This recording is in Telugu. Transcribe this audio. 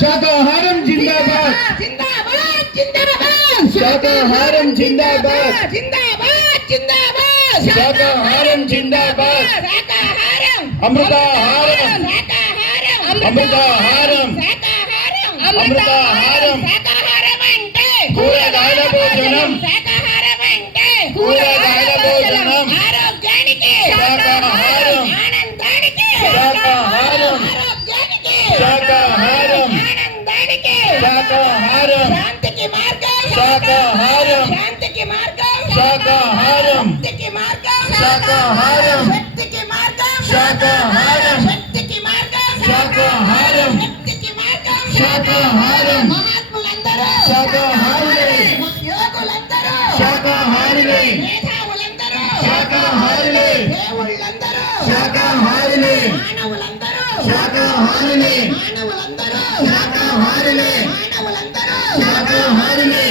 శాకాహారం జిందాబాద్ జిందాబాద్ జిందాబాద్ శాకాహారం జిందాబాద్ జిందాబాద్ జిందాబాద్ శాకాహారం జిందాబాద్ శాకాహారం అమృతాహారం శాకాహారం అమృతాహారం శాకాహారం అమృతాహారం శాకాహారం అంటే కూరగాయల భోజనం శాకాహారం అంటే కూరగాయల భోజనం ఆరోగ్యానికి శాకాహారం ఆనందానికి శాకాహారం ఆరోగ్యానికి శాకాహారం ఆనందానికి శాకాహారం శాంతికి మార్గం శాకాహారం శాంతికి మార్గం శాకాహారం శక్తికి మార్గం శాకాహారం శక్తికి మార్గం శాకాహారం శక్తికి మార్గం శాకాహారం శక్తికి మార్గం శాకాహారం మహాత్ములందరూ శాకాహారులే యోగులందరూ శాకాహారులే మేధావులందరూ శాకాహారులే దేవుళ్ళందరూ శాకాహారులే మానవులందరూ శాకాహారులే మానవులందరూ శాకాహారులే మానవులందరూ శాకాహారులే